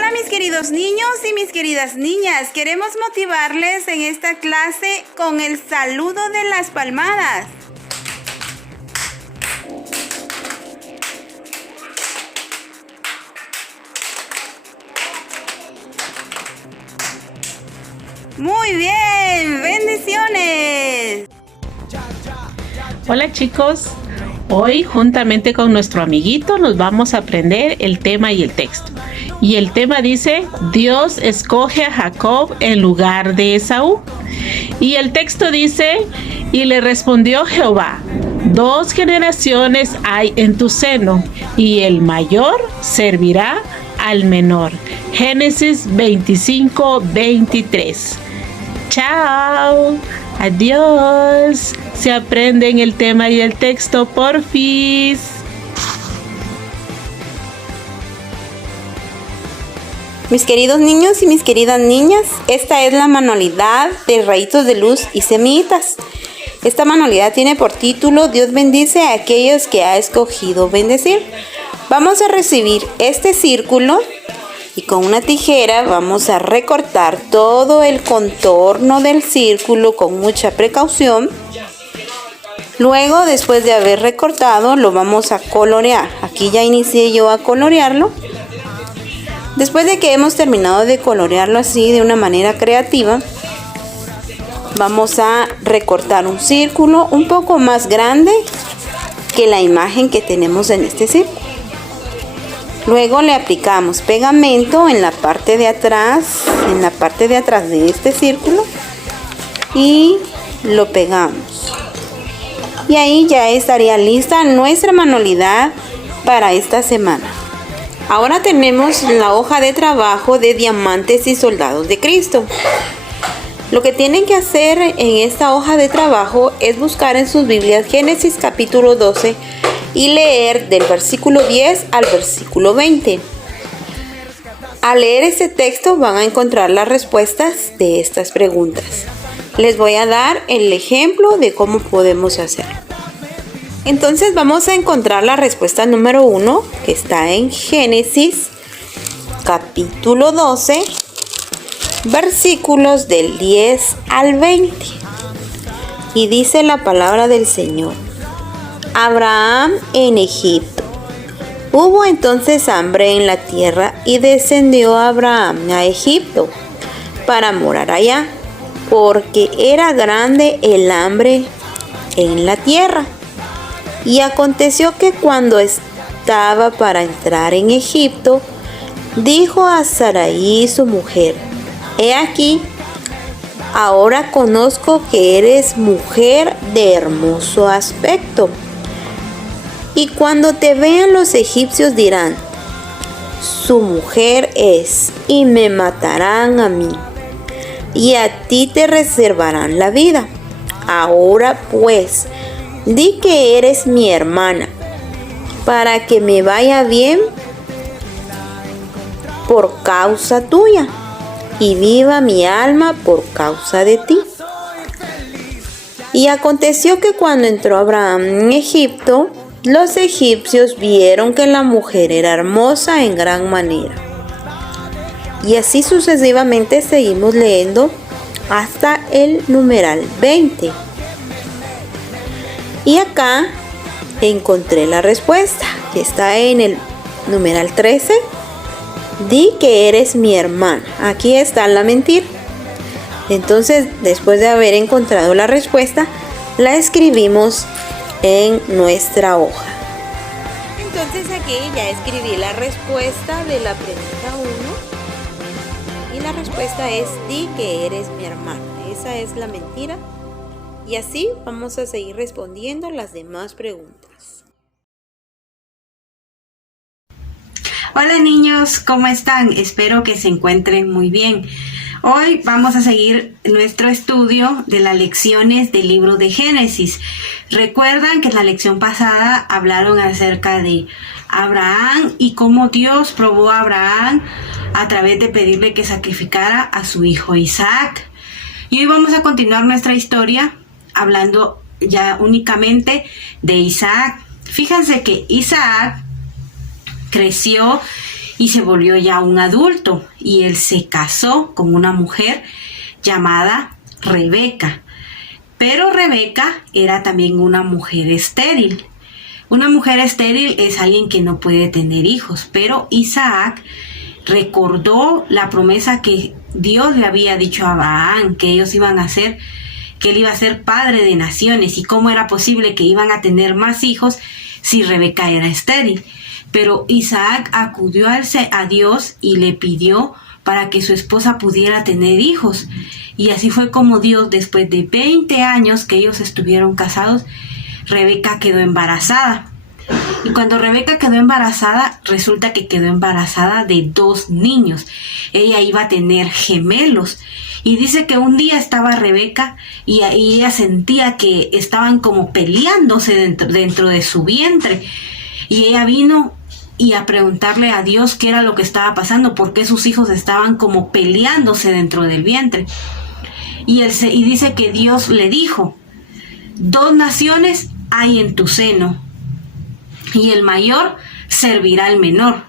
Hola mis queridos niños y mis queridas niñas, queremos motivarles en esta clase con el saludo de las palmadas. Muy bien, bendiciones. Hola chicos, hoy juntamente con nuestro amiguito nos vamos a aprender el tema y el texto. Y el tema dice, Dios escoge a Jacob en lugar de Esaú. Y el texto dice, y le respondió Jehová, 2 generaciones hay en tu seno, y el mayor servirá al menor. Génesis 25:23. Chao, adiós. Se aprenden el tema y el texto, porfis. Mis queridos niños y mis queridas niñas, esta es la manualidad de Rayitos de Luz y Semillitas. Esta manualidad tiene por título Dios bendice a aquellos que ha escogido bendecir. Vamos a recibir este círculo y con una tijera vamos a recortar todo el contorno del círculo con mucha precaución. Luego, después de haber recortado, lo vamos a colorear. Aquí ya inicié yo a colorearlo. Después de que hemos terminado de colorearlo así de una manera creativa, vamos a recortar un círculo un poco más grande que la imagen que tenemos en este círculo. Luego le aplicamos pegamento en la parte de atrás, de este círculo y lo pegamos. Y ahí ya estaría lista nuestra manualidad para esta semana. Ahora tenemos la hoja de trabajo de Diamantes y Soldados de Cristo. Lo que tienen que hacer en esta hoja de trabajo es buscar en sus Biblias Génesis capítulo 12 y leer del versículo 10 al versículo 20. Al leer este texto van a encontrar las respuestas de estas preguntas. Les voy a dar el ejemplo de cómo podemos hacerlo. Entonces vamos a encontrar la respuesta número 1, que está en Génesis capítulo 12, versículos del 10 al 20. Y dice la palabra del Señor: Abraham en Egipto. Hubo entonces hambre en la tierra y descendió Abraham a Egipto para morar allá, porque era grande el hambre en la tierra. Y aconteció que cuando estaba para entrar en Egipto, dijo a Sarai su mujer: He aquí, ahora conozco que eres mujer de hermoso aspecto. Y cuando te vean los egipcios dirán: su mujer es, y me matarán a mí, y a ti te reservarán la vida. Ahora pues, di que eres mi hermana, para que me vaya bien por causa tuya, y viva mi alma por causa de ti. Y aconteció que cuando entró Abraham en Egipto, los egipcios vieron que la mujer era hermosa en gran manera. Y así sucesivamente seguimos leyendo hasta el numeral 20. Y acá encontré la respuesta, que está en el numeral 13. Di que eres mi hermana. Aquí está la mentira. Entonces, después de haber encontrado la respuesta, la escribimos en nuestra hoja. Entonces aquí ya escribí la respuesta de la pregunta 1. Y la respuesta es: di que eres mi hermana. Esa es la mentira. Y así vamos a seguir respondiendo las demás preguntas. Hola niños, ¿cómo están? Espero que se encuentren muy bien. Hoy vamos a seguir nuestro estudio de las lecciones del libro de Génesis. Recuerdan que en la lección pasada hablaron acerca de Abraham y cómo Dios probó a Abraham a través de pedirle que sacrificara a su hijo Isaac. Y hoy vamos a continuar nuestra historia hablando ya únicamente de Isaac. Fíjense que Isaac creció y se volvió ya un adulto, y él se casó con una mujer llamada Rebeca. Pero Rebeca era también una mujer estéril. Una mujer estéril es alguien que no puede tener hijos, pero Isaac recordó la promesa que Dios le había dicho a Abraham, que ellos iban a ser, que él iba a ser padre de naciones, y cómo era posible que iban a tener más hijos si Rebeca era estéril. Pero Isaac acudió a Dios y le pidió para que su esposa pudiera tener hijos. Y así fue como Dios, después de 20 años que ellos estuvieron casados, Rebeca quedó embarazada. Y cuando Rebeca quedó embarazada, resulta que quedó embarazada de 2 niños. Ella iba a tener gemelos. Y dice que un día estaba Rebeca y ella sentía que estaban como peleándose dentro de su vientre. Y ella vino y a preguntarle a Dios qué era lo que estaba pasando, por qué sus hijos estaban como peleándose dentro del vientre. Y dice que Dios le dijo: 2 naciones hay en tu seno, y el mayor servirá al menor.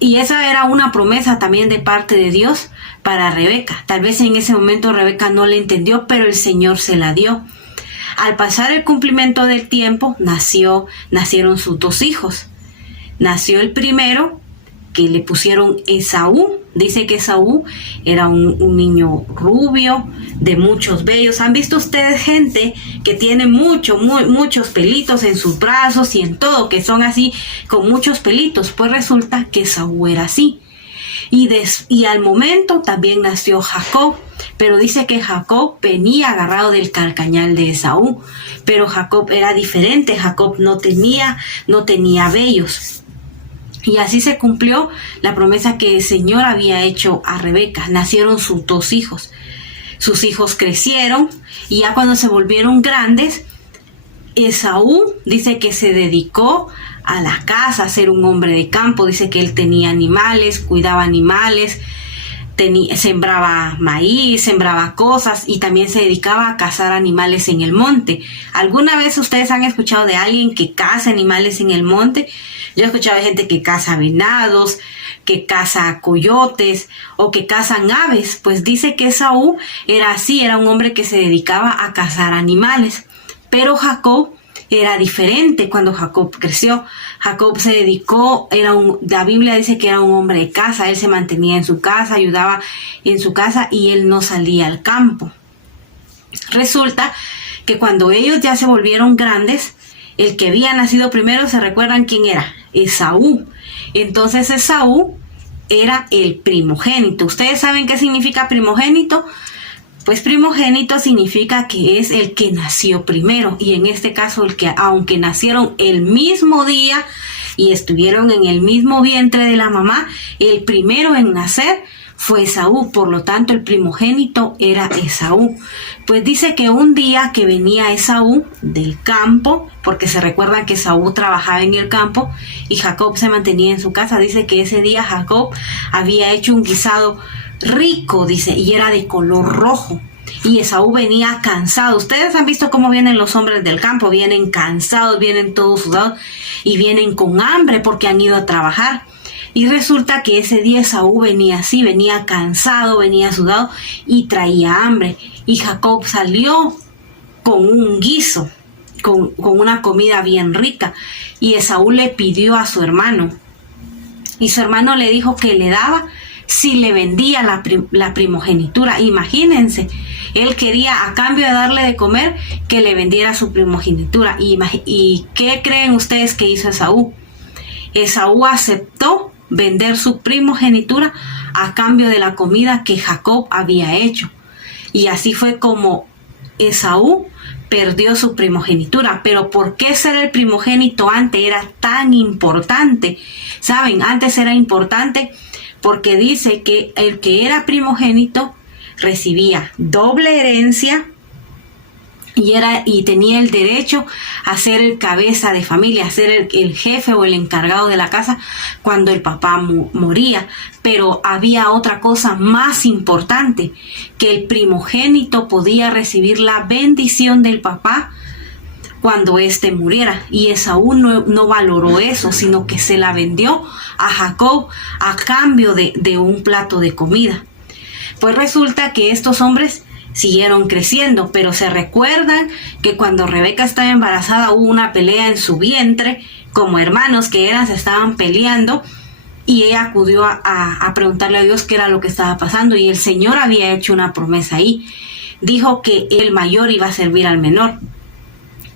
Y esa era una promesa también de parte de Dios para Rebeca. Tal vez en ese momento Rebeca no le entendió, pero el Señor se la dio. Al pasar el cumplimiento del tiempo, nacieron sus 2 hijos. Nació el primero, que le pusieron Esaú. Dice que Esaú era un niño rubio, de muchos vellos. ¿Han visto ustedes gente que tiene muchos pelitos en sus brazos y en todo, que son así, con muchos pelitos? Pues resulta que Esaú era así. Y al momento también nació Jacob, pero dice que Jacob venía agarrado del carcañal de Esaú, pero Jacob era diferente. Jacob no tenía vellos. Y así se cumplió la promesa que el Señor había hecho a Rebeca. Nacieron sus 2 hijos. Sus hijos crecieron, y ya cuando se volvieron grandes, Esaú dice que se dedicó a la casa, a ser un hombre de campo. Dice que él tenía animales, cuidaba animales, sembraba maíz, sembraba cosas, y también se dedicaba a cazar animales en el monte. ¿Alguna vez ustedes han escuchado de alguien que caza animales en el monte? Yo he escuchado de gente que caza venados, que caza coyotes o que cazan aves. Pues dice que Esaú era así, era un hombre que se dedicaba a cazar animales. Pero Jacob era diferente. Cuando Jacob creció, Jacob se dedicó, la Biblia dice que era un hombre de casa. Él se mantenía en su casa, ayudaba en su casa, y él no salía al campo. Resulta que cuando ellos ya se volvieron grandes, el que había nacido primero, ¿se recuerdan quién era? Esaú. Entonces Esaú era el primogénito. ¿Ustedes saben qué significa primogénito? Pues primogénito significa que es el que nació primero, y en este caso el que, aunque nacieron el mismo día y estuvieron en el mismo vientre de la mamá, el primero en nacer fue Esaú. Por lo tanto, el primogénito era Esaú. Pues dice que un día que venía Esaú del campo, porque se recuerdan que Esaú trabajaba en el campo y Jacob se mantenía en su casa, dice que ese día Jacob había hecho un guisado rico, dice, y era de color rojo. Y Esaú venía cansado. Ustedes han visto cómo vienen los hombres del campo: vienen cansados, vienen todos sudados y vienen con hambre porque han ido a trabajar. Y resulta que ese día Esaú venía así, venía cansado, venía sudado y traía hambre. Y Jacob salió con un guiso, con una comida bien rica. Y Esaú le pidió a su hermano. Y su hermano le dijo que le daba si le vendía la primogenitura. Imagínense, él quería, a cambio de darle de comer, que le vendiera su primogenitura. ¿Y qué creen ustedes que hizo Esaú? Esaú aceptó vender su primogenitura a cambio de la comida que Jacob había hecho. Y así fue como Esaú perdió su primogenitura. Pero ¿por qué ser el primogénito antes era tan importante? ¿Saben? Antes era importante porque dice que el que era primogénito recibía doble herencia y tenía el derecho a ser el cabeza de familia, a ser el jefe o el encargado de la casa cuando el papá moría. Pero había otra cosa más importante, que el primogénito podía recibir la bendición del papá cuando éste muriera. Y Esaú no valoró eso, sino que se la vendió a Jacob a cambio de un plato de comida. Pues resulta que estos hombres siguieron creciendo, pero se recuerdan que cuando Rebeca estaba embarazada hubo una pelea en su vientre, como hermanos que eran, se estaban peleando, y ella acudió a preguntarle a Dios qué era lo que estaba pasando, y el Señor había hecho una promesa ahí. Dijo que el mayor iba a servir al menor.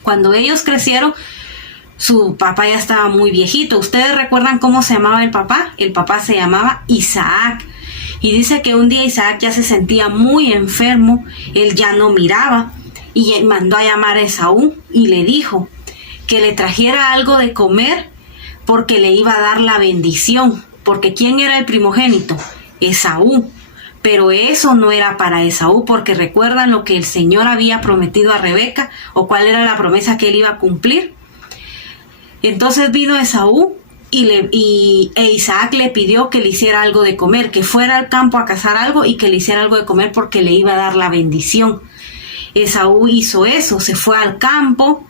Cuando ellos crecieron, su papá ya estaba muy viejito. ¿Ustedes recuerdan cómo se llamaba el papá? El papá se llamaba Isaac. Y dice que un día Isaac ya se sentía muy enfermo, él ya no miraba, y mandó a llamar a Esaú y le dijo que le trajera algo de comer porque le iba a dar la bendición. Porque ¿quién era el primogénito? Esaú. Pero eso no era para Esaú, porque recuerdan lo que el Señor había prometido a Rebeca, o cuál era la promesa que él iba a cumplir. Entonces vino Esaú y Isaac le pidió que le hiciera algo de comer, que fuera al campo a cazar algo y que le hiciera algo de comer porque le iba a dar la bendición. Esaú hizo eso, se fue al campo,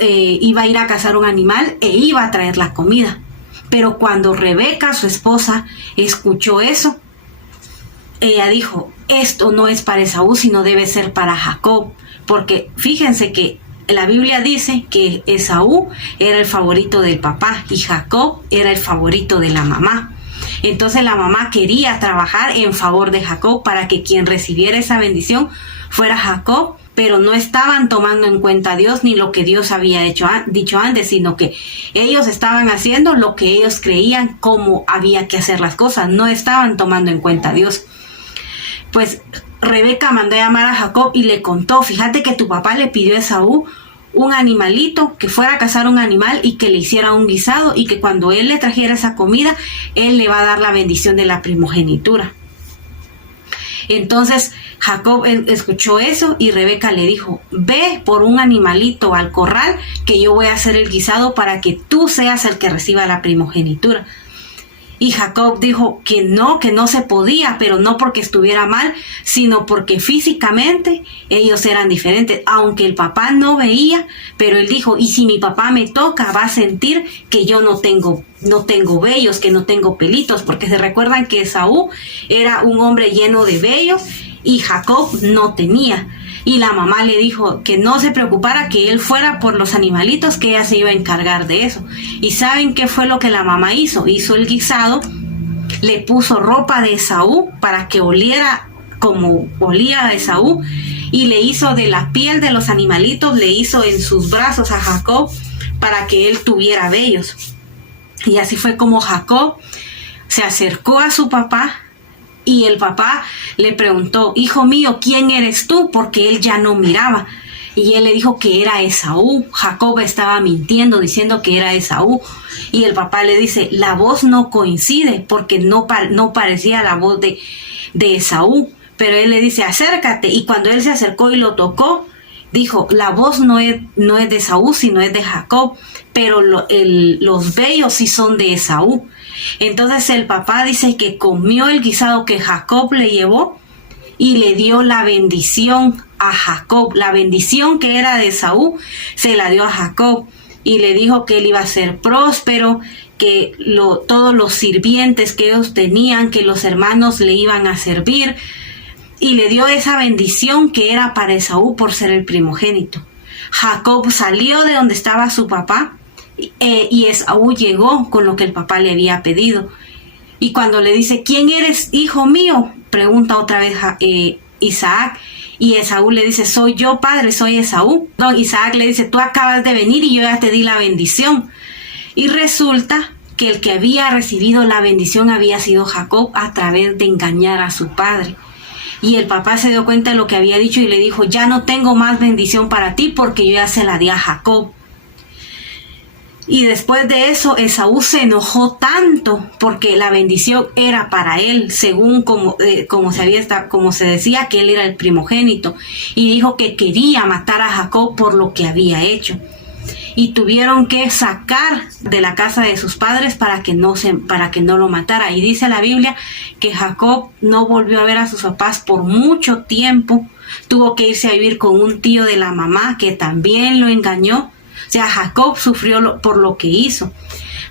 iba a ir a cazar un animal e iba a traer la comida. Pero cuando Rebeca, su esposa, escuchó eso, ella dijo, esto no es para Esaú, sino debe ser para Jacob, porque fíjense que la Biblia dice que Esaú era el favorito del papá y Jacob era el favorito de la mamá. Entonces la mamá quería trabajar en favor de Jacob para que quien recibiera esa bendición fuera Jacob, pero no estaban tomando en cuenta a Dios ni lo que Dios había dicho antes, sino que ellos estaban haciendo lo que ellos creían cómo había que hacer las cosas, no estaban tomando en cuenta a Dios. Pues Rebeca mandó a llamar a Jacob y le contó, fíjate que tu papá le pidió a Esaú un animalito, que fuera a cazar un animal y que le hiciera un guisado, y que cuando él le trajera esa comida, él le va a dar la bendición de la primogenitura. Entonces Jacob escuchó eso y Rebeca le dijo, ve por un animalito al corral que yo voy a hacer el guisado para que tú seas el que reciba la primogenitura. Y Jacob dijo que no se podía, pero no porque estuviera mal, sino porque físicamente ellos eran diferentes. Aunque el papá no veía, pero él dijo, y si mi papá me toca, va a sentir que yo no tengo vellos, que no tengo pelitos, porque se recuerdan que Esaú era un hombre lleno de vellos y Jacob no tenía. Y la mamá le dijo que no se preocupara, que él fuera por los animalitos, que ella se iba a encargar de eso. ¿Y saben qué fue lo que la mamá hizo? Hizo el guisado, le puso ropa de Esaú para que oliera como olía a Esaú, y le hizo de la piel de los animalitos, le hizo en sus brazos a Jacob para que él tuviera vellos. Y así fue como Jacob se acercó a su papá. Y el papá le preguntó, hijo mío, ¿quién eres tú? Porque él ya no miraba. Y él le dijo que era Esaú. Jacob estaba mintiendo, diciendo que era Esaú. Y el papá le dice, la voz no coincide, porque no parecía la voz de Esaú. Pero él le dice, acércate. Y cuando él se acercó y lo tocó, dijo, la voz no es de Esaú, sino es de Jacob. Pero los vellos sí son de Esaú. Entonces el papá dice que comió el guisado que Jacob le llevó y le dio la bendición a Jacob. La bendición que era de Esaú se la dio a Jacob y le dijo que él iba a ser próspero, que todos los sirvientes que ellos tenían, que los hermanos le iban a servir, y le dio esa bendición que era para Esaú por ser el primogénito. Jacob salió de donde estaba su papá y Esaú llegó con lo que el papá le había pedido. Y cuando le dice, ¿quién eres, hijo mío?, pregunta otra vez Isaac. Y Esaú le dice, soy yo, padre, soy Esaú. No, Isaac le dice, tú acabas de venir y yo ya te di la bendición. Y resulta que el que había recibido la bendición había sido Jacob a través de engañar a su padre. Y el papá se dio cuenta de lo que había dicho y le dijo, ya no tengo más bendición para ti porque yo ya se la di a Jacob. Y después de eso, Esaú se enojó tanto porque la bendición era para él, según como se decía que él era el primogénito, y dijo que quería matar a Jacob por lo que había hecho. y tuvieron que sacar de la casa de sus padres para que no lo matara. Y dice la Biblia que Jacob no volvió a ver a sus papás por mucho tiempo. Tuvo que irse a vivir con un tío de la mamá que también lo engañó. O sea, Jacob sufrió por lo que hizo.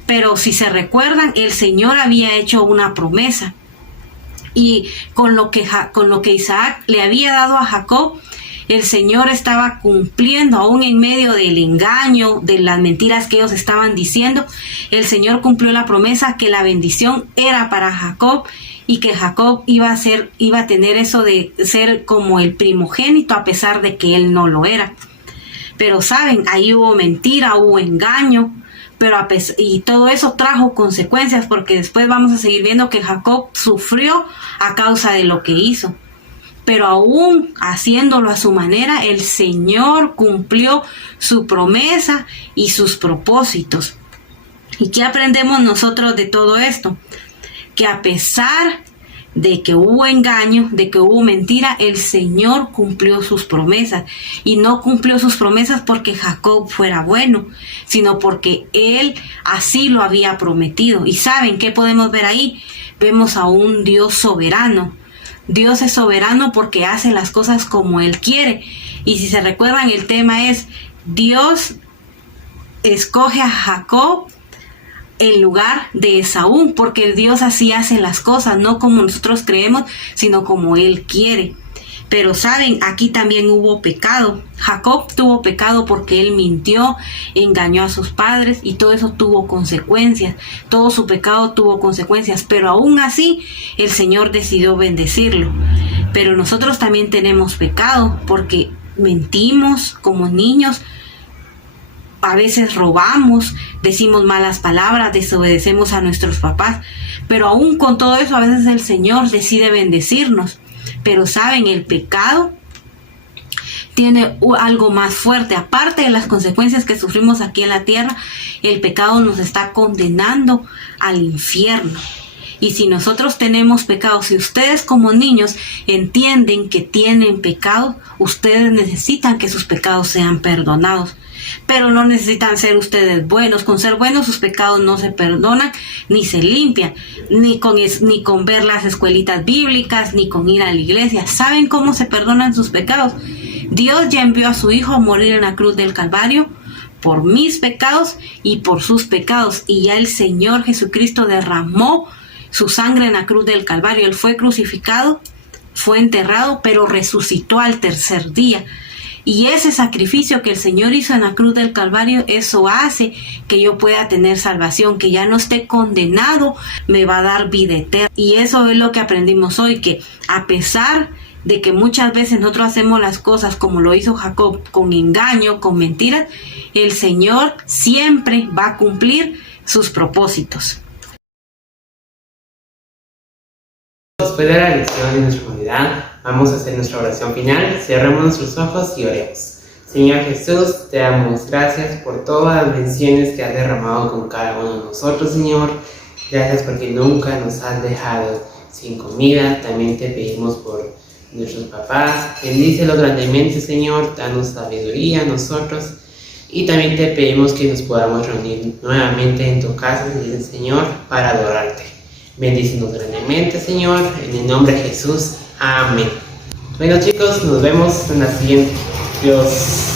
Pero si se recuerdan, el Señor había hecho una promesa. Y con lo que Isaac le había dado a Jacob, el Señor estaba cumpliendo, aún en medio del engaño, de las mentiras que ellos estaban diciendo. El Señor cumplió la promesa que la bendición era para Jacob y que Jacob iba a tener eso de ser como el primogénito, a pesar de que él no lo era. Pero saben, ahí hubo mentira, hubo engaño, y todo eso trajo consecuencias, porque después vamos a seguir viendo que Jacob sufrió a causa de lo que hizo. Pero aún haciéndolo a su manera, el Señor cumplió su promesa y sus propósitos. ¿Y qué aprendemos nosotros de todo esto? Que a pesar de que hubo engaño, de que hubo mentira, el Señor cumplió sus promesas. Y no cumplió sus promesas porque Jacob fuera bueno, sino porque él así lo había prometido. ¿Y saben qué podemos ver ahí? Vemos a un Dios soberano. Dios es soberano porque hace las cosas como Él quiere. Y si se recuerdan, el tema es: Dios escoge a Jacob en lugar de Esaú, porque Dios así hace las cosas, no como nosotros creemos, sino como Él quiere. Pero saben, aquí también hubo pecado. Jacob tuvo pecado porque él mintió, engañó a sus padres, y todo eso tuvo consecuencias. Todo su pecado tuvo consecuencias, pero aún así el Señor decidió bendecirlo. Pero nosotros también tenemos pecado porque mentimos como niños. A veces robamos, decimos malas palabras, desobedecemos a nuestros papás, pero aún con todo eso a veces el Señor decide bendecirnos. Pero saben, el pecado tiene algo más fuerte. Aparte de las consecuencias que sufrimos aquí en la tierra, el pecado nos está condenando al infierno. Y si nosotros tenemos pecado, si ustedes como niños entienden que tienen pecado, ustedes necesitan que sus pecados sean perdonados. Pero no necesitan ser ustedes buenos. Con ser buenos sus pecados no se perdonan ni se limpian, ni con ver las escuelitas bíblicas, ni con ir a la iglesia. ¿Saben cómo se perdonan sus pecados? Dios ya envió a su Hijo a morir en la cruz del Calvario por mis pecados y por sus pecados, y ya el Señor Jesucristo derramó su sangre en la cruz del Calvario. Él fue crucificado, fue enterrado, pero resucitó al tercer día. Y ese sacrificio que el Señor hizo en la cruz del Calvario, eso hace que yo pueda tener salvación, que ya no esté condenado, me va a dar vida eterna. Y eso es lo que aprendimos hoy, que a pesar de que muchas veces nosotros hacemos las cosas como lo hizo Jacob, con engaño, con mentiras, el Señor siempre va a cumplir sus propósitos. Después de la lección de nuestra comunidad, vamos a hacer nuestra oración final. Cerremos nuestros ojos y oremos. Señor Jesús, te damos gracias por todas las bendiciones que has derramado con cada uno de nosotros, Señor. Gracias porque nunca nos has dejado sin comida. También te pedimos por nuestros papás. Bendícelos grandemente, Señor. Danos sabiduría a nosotros. Y también te pedimos que nos podamos reunir nuevamente en tu casa, Señor, para adorarte. Bendícenos grandemente, Señor, en el nombre de Jesús. Amén. Bueno, chicos, nos vemos en la siguiente. Dios.